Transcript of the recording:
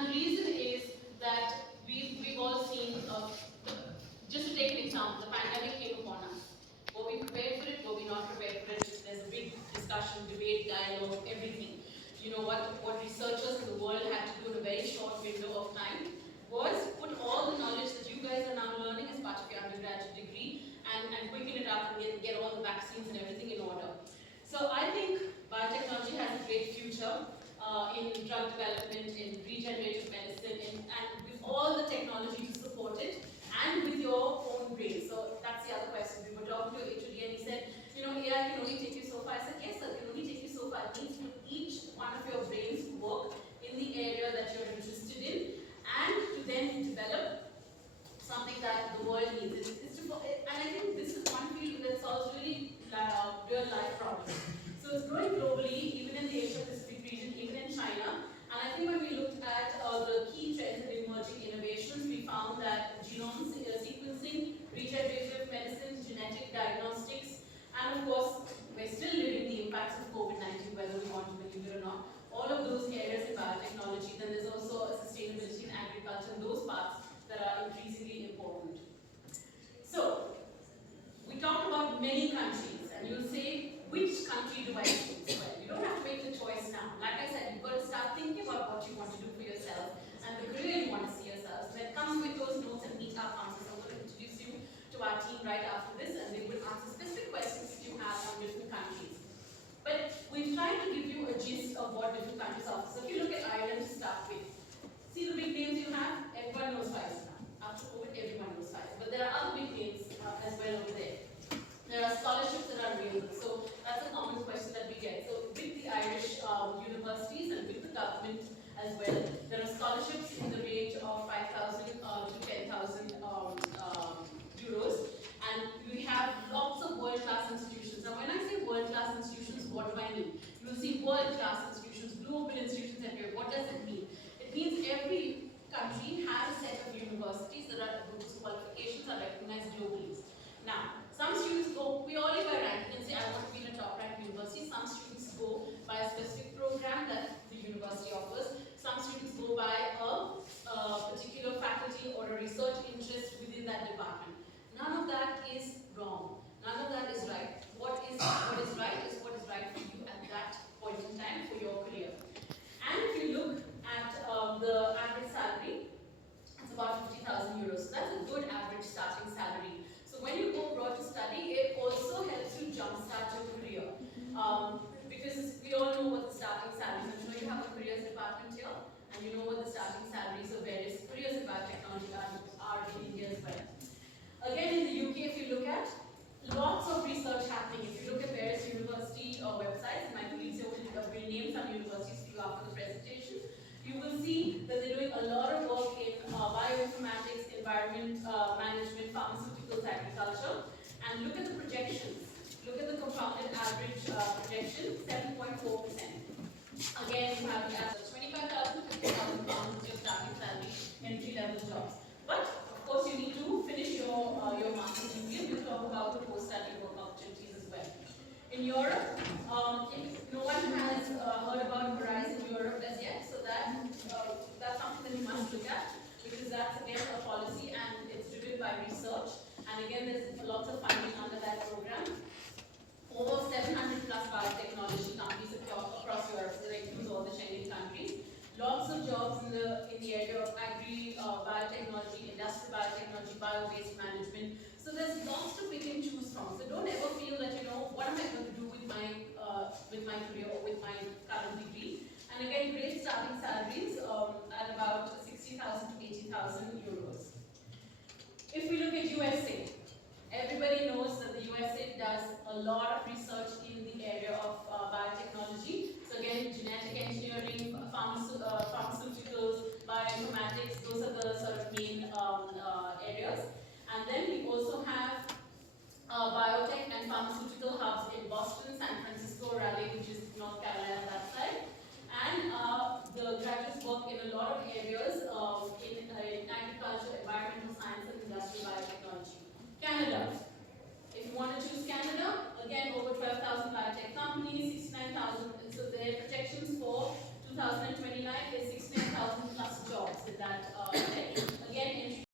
And the reason is that we've all seen, just to take an example, the pandemic came upon us. Were we prepared for it? Were we not prepared for it? There's a big discussion, debate, dialogue, everything. You know, what researchers in the world had to do in a very short window of time was put all the knowledge that you guys are now learning as part of your undergraduate degree and quicken it up and get all the vaccines and everything in order. So I think biotechnology has a great future in drug development, in regenerative medicine, and with all the technology to support it, and with your own brain. So that's the other question. We were talking to HOD and he said, you know, AI can only take you so far. I said, yes, sir, it can only take you so far. It needs for each one of your brains to work in the area that you're interested in, and to then develop something that the world needs. And I think this is one field that solves really real life problems. So it's growing globally, even in the Asia Pacific region, even in China. And I think when we looked at the key trends and emerging innovations, we found that genome sequencing, regenerative medicine, genetic diagnostics, and of course, we're still living the impacts of COVID-19, whether we want to believe it or not. All of those areas in biotechnology. Then there's also sustainability in agriculture and those parts that are increasingly important. So, we talked about many countries, and you'll say, which country do I choose? Well, you don't have to make the choice now. Like I said, you've got to start thinking about what you want to do for yourself and the career you want to see yourselves. Then come with those notes and meet our answers. I'm going to introduce you to our team right after this, and they will answer specific questions that you have on different countries. But we've tried to give you a gist of what different countries offer. So if you look at Ireland to start with, see the big names you have? Everyone knows Pfizer now. After COVID, everyone knows Pfizer. But there are other big names as well over there. There are scholarships that are available. So that's a common question that we get. So with the Irish universities and with the government as well, there are scholarships in the range of 5,000 to 10,000 euros. And we have lots of world-class institutions. Now when I say world-class institutions, what do I mean? You will see world-class institutions, global institutions everywhere. What does it mean? It means every country has a set of universities that are whose qualifications are recognized globally. Now, some students go purely by ranking and say, I want to be in a top-ranked university. Some students go by a specific program that the university offers. Some students go by a particular faculty or a research interest within that department. None of that is wrong. None of that is right. What is right is what is right for you at that point in time for your career. And if you look at the average salary, it's about 50,000 euros. So that's a good average starting salary. So when you go abroad to study, it also helps you jumpstart your career. Because we all know what the starting salaries are. I'm sure you have a careers department here, and you know what the starting salaries of various careers in biotechnology are in India as well. Again, in the UK, if you look at lots of research happening. If you look at various university websites, and my colleagues here will name some universities for you after the presentation, you will see that they're doing a lot of work in bioinformatics, environment management, pharmaceuticals, agriculture. And look at the projections. Look at the compounded average projection, 7.4%. Again, you have the 25,000, 50,000 pounds your starting salary, entry-level jobs. But of course, you need to finish your master's degree. We'll talk about the post-study work opportunities as well. In Europe, no one has heard about Horizon Europe as yet, so that's something that you must look at, because that's again a policy and it's driven by research. And again, there's lots of funding under that program. Over 700 plus biotechnology companies across Europe, so that includes all the Schengen countries. Lots of jobs in the area of agri, biotechnology, industrial biotechnology, bio-waste management. So there's lots to pick and choose from. So don't ever feel that, you know, what am I going to do with my career or with my current degree. And again, great starting salaries at about 60,000 to 80,000 euros. If we look at USA, everybody knows that the USA does a lot of research in the area of biotechnology. So again, genetic engineering, pharmaceuticals, bioinformatics, those are the sort of main areas. And then we also have biotech and pharmaceutical hubs in Boston, San Francisco, Raleigh, which is North Carolina, that side. And the graduates work in a lot of areas in agriculture, environmental science, and industrial biotechnology. Canada. If you want to choose Canada, again, over 12,000 biotech companies, 69,000. So their projections for 2029 is 69,000 plus jobs. that